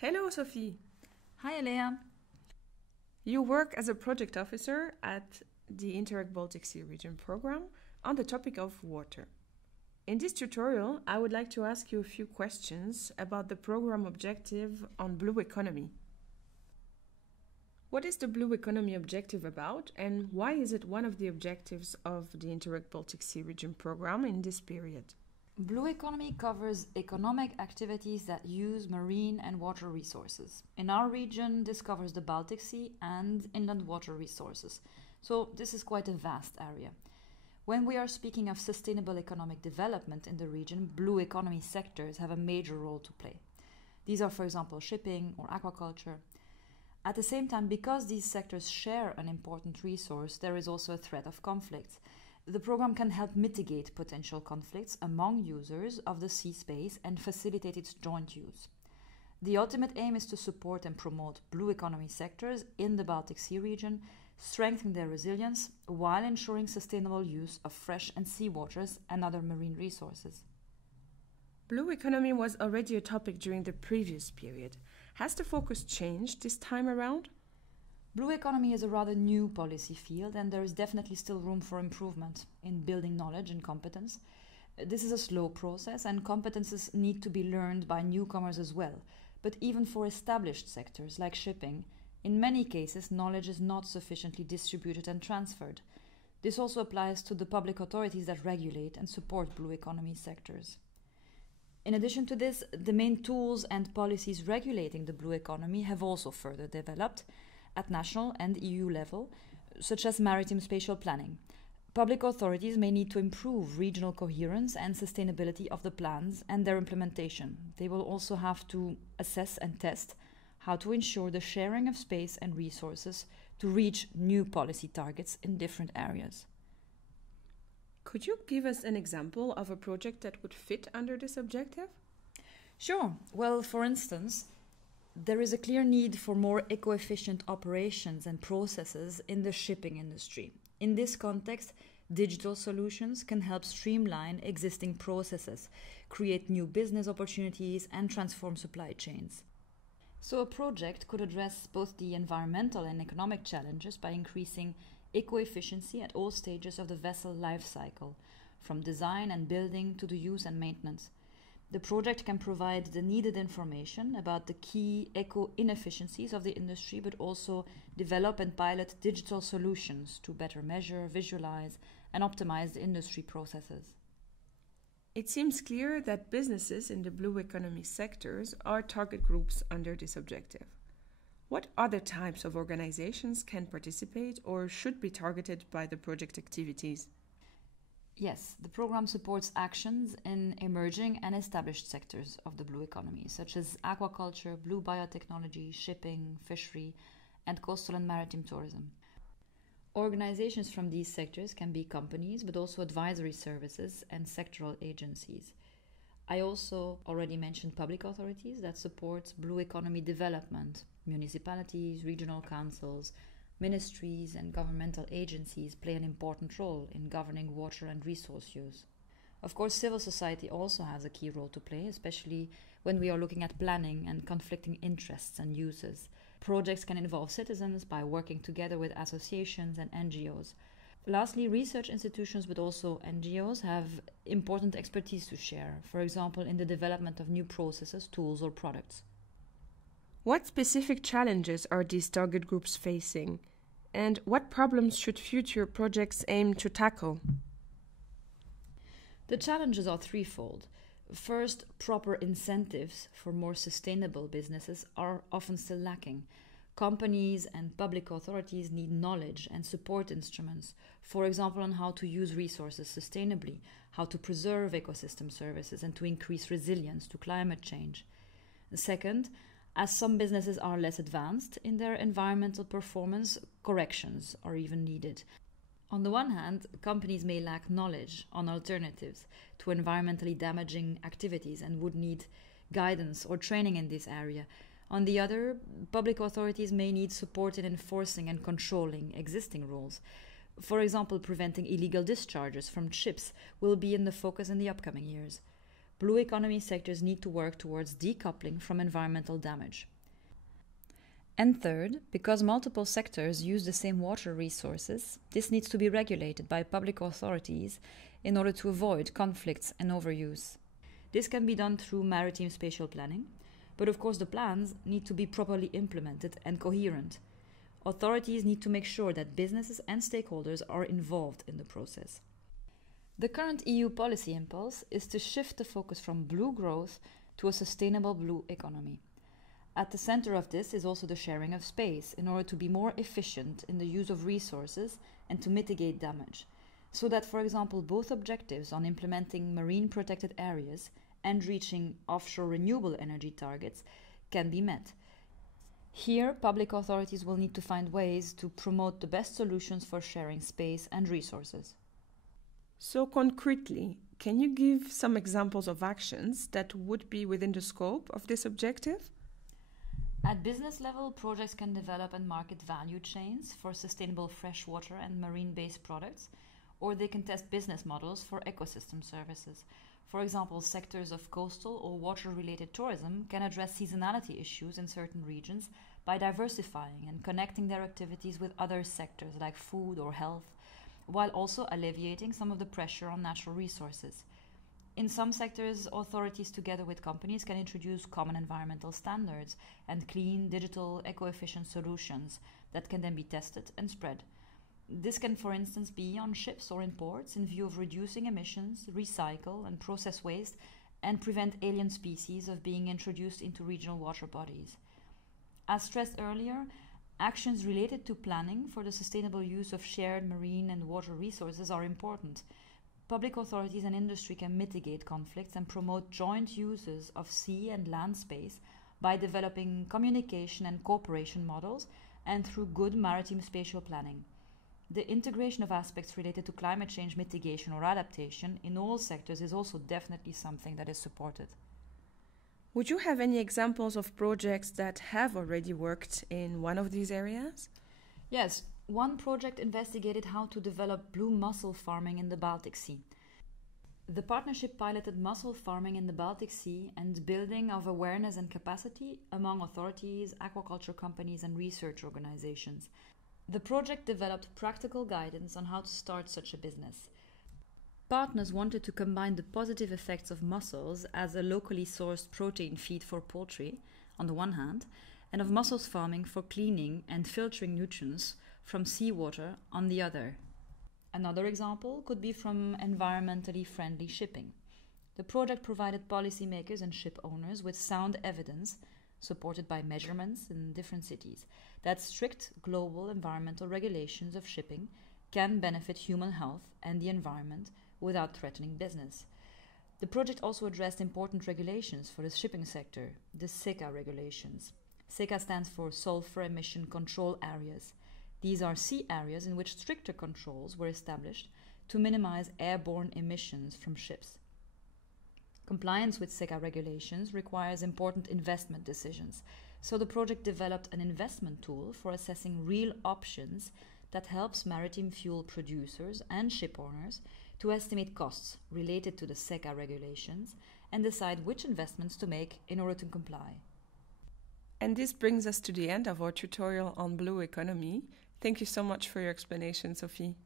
Hello, Sophie. Hi, Alea. You work as a project officer at the Interreg Baltic Sea Region program on the topic of water. In this tutorial, I would like to ask you a few questions about the program objective on blue economy. What is the blue economy objective about, and why is it one of the objectives of the Interreg Baltic Sea Region program in this period? Blue economy covers economic activities that use marine and water resources. In our region, this covers the Baltic Sea and inland water resources. So this is quite a vast area. When we are speaking of sustainable economic development in the region, blue economy sectors have a major role to play. These are, for example, shipping or aquaculture. At the same time, because these sectors share an important resource, there is also a threat of conflict. The program can help mitigate potential conflicts among users of the sea space and facilitate its joint use. The ultimate aim is to support and promote blue economy sectors in the Baltic Sea region, strengthen their resilience while ensuring sustainable use of fresh and sea waters and other marine resources. Blue economy was already a topic during the previous period. Has the focus changed this time around? Blue economy is a rather new policy field, and there is definitely still room for improvement in building knowledge and competence. This is a slow process, and competences need to be learned by newcomers as well. But even for established sectors like shipping, in many cases knowledge is not sufficiently distributed and transferred. This also applies to the public authorities that regulate and support blue economy sectors. In addition to this, the main tools and policies regulating the blue economy have also further developed at national and EU level, such as maritime spatial planning. Public authorities may need to improve regional coherence and sustainability of the plans and their implementation. They will also have to assess and test how to ensure the sharing of space and resources to reach new policy targets in different areas. Could you give us an example of a project that would fit under this objective? Sure. Well, for instance, there is a clear need for more eco-efficient operations and processes in the shipping industry. In this context, digital solutions can help streamline existing processes, create new business opportunities, and transform supply chains. So a project could address both the environmental and economic challenges by increasing eco-efficiency at all stages of the vessel life cycle, from design and building to the use and maintenance. The project can provide the needed information about the key eco-inefficiencies of the industry, but also develop and pilot digital solutions to better measure, visualize, and optimize the industry processes. It seems clear that businesses in the blue economy sectors are target groups under this objective. What other types of organizations can participate or should be targeted by the project activities? Yes, the program supports actions in emerging and established sectors of the blue economy, such as aquaculture, blue biotechnology, shipping, fishery, and coastal and maritime tourism. Organizations from these sectors can be companies, but also advisory services and sectoral agencies. I also already mentioned public authorities that support blue economy development. Municipalities, regional councils, ministries and governmental agencies play an important role in governing water and resource use. Of course, civil society also has a key role to play, especially when we are looking at planning and conflicting interests and uses. Projects can involve citizens by working together with associations and NGOs. Lastly, research institutions but also NGOs have important expertise to share, for example, in the development of new processes, tools or products. What specific challenges are these target groups facing? And what problems should future projects aim to tackle? The challenges are threefold. First, proper incentives for more sustainable businesses are often still lacking. Companies and public authorities need knowledge and support instruments, for example, on how to use resources sustainably, how to preserve ecosystem services, and to increase resilience to climate change. Second, as some businesses are less advanced in their environmental performance, corrections are even needed. On the one hand, companies may lack knowledge on alternatives to environmentally damaging activities and would need guidance or training in this area. On the other, public authorities may need support in enforcing and controlling existing rules. For example, preventing illegal discharges from ships will be in the focus in the upcoming years. blue economy sectors need to work towards decoupling from environmental damage. And third, because multiple sectors use the same water resources, this needs to be regulated by public authorities in order to avoid conflicts and overuse. This can be done through maritime spatial planning, but of course the plans need to be properly implemented and coherent. Authorities need to make sure that businesses and stakeholders are involved in the process. The current EU policy impulse is to shift the focus from blue growth to a sustainable blue economy. At the center of this is also the sharing of space in order to be more efficient in the use of resources and to mitigate damage, so that, for example, both objectives on implementing marine protected areas and reaching offshore renewable energy targets can be met. Here, public authorities will need to find ways to promote the best solutions for sharing space and resources. So concretely, can you give some examples of actions that would be within the scope of this objective? At business level, projects can develop and market value chains for sustainable freshwater and marine-based products, or they can test business models for ecosystem services. For example, sectors of coastal or water-related tourism can address seasonality issues in certain regions by diversifying and connecting their activities with other sectors like food or health, while also alleviating some of the pressure on natural resources. In some sectors, authorities together with companies can introduce common environmental standards and clean, digital, eco-efficient solutions that can then be tested and spread. This can, for instance, be on ships or in ports in view of reducing emissions, recycle and process waste, and prevent alien species of being introduced into regional water bodies. As stressed earlier, actions related to planning for the sustainable use of shared marine and water resources are important. Public authorities and industry can mitigate conflicts and promote joint uses of sea and land space by developing communication and cooperation models and through good maritime spatial planning. The integration of aspects related to climate change mitigation or adaptation in all sectors is also definitely something that is supported. Would you have any examples of projects that have already worked in one of these areas? Yes. One project investigated how to develop blue mussel farming in the Baltic Sea. The partnership piloted mussel farming in the Baltic Sea and building of awareness and capacity among authorities, aquaculture companies, and research organizations. The project developed practical guidance on how to start such a business. Partners wanted to combine the positive effects of mussels as a locally sourced protein feed for poultry, on the one hand, and of mussels farming for cleaning and filtering nutrients from seawater on the other. Another example could be from environmentally friendly shipping. The project provided policymakers and ship owners with sound evidence, supported by measurements in different cities, that strict global environmental regulations of shipping can benefit human health and the environment without threatening business. The project also addressed important regulations for the shipping sector, the SECA regulations. SECA stands for Sulfur Emission Control Areas. These are sea areas in which stricter controls were established to minimize airborne emissions from ships. Compliance with SECA regulations requires important investment decisions, so the project developed an investment tool for assessing real options that helps maritime fuel producers and ship owners to estimate costs related to the SECA regulations and decide which investments to make in order to comply. And this brings us to the end of our tutorial on blue economy. Thank you so much for your explanation, Sophie.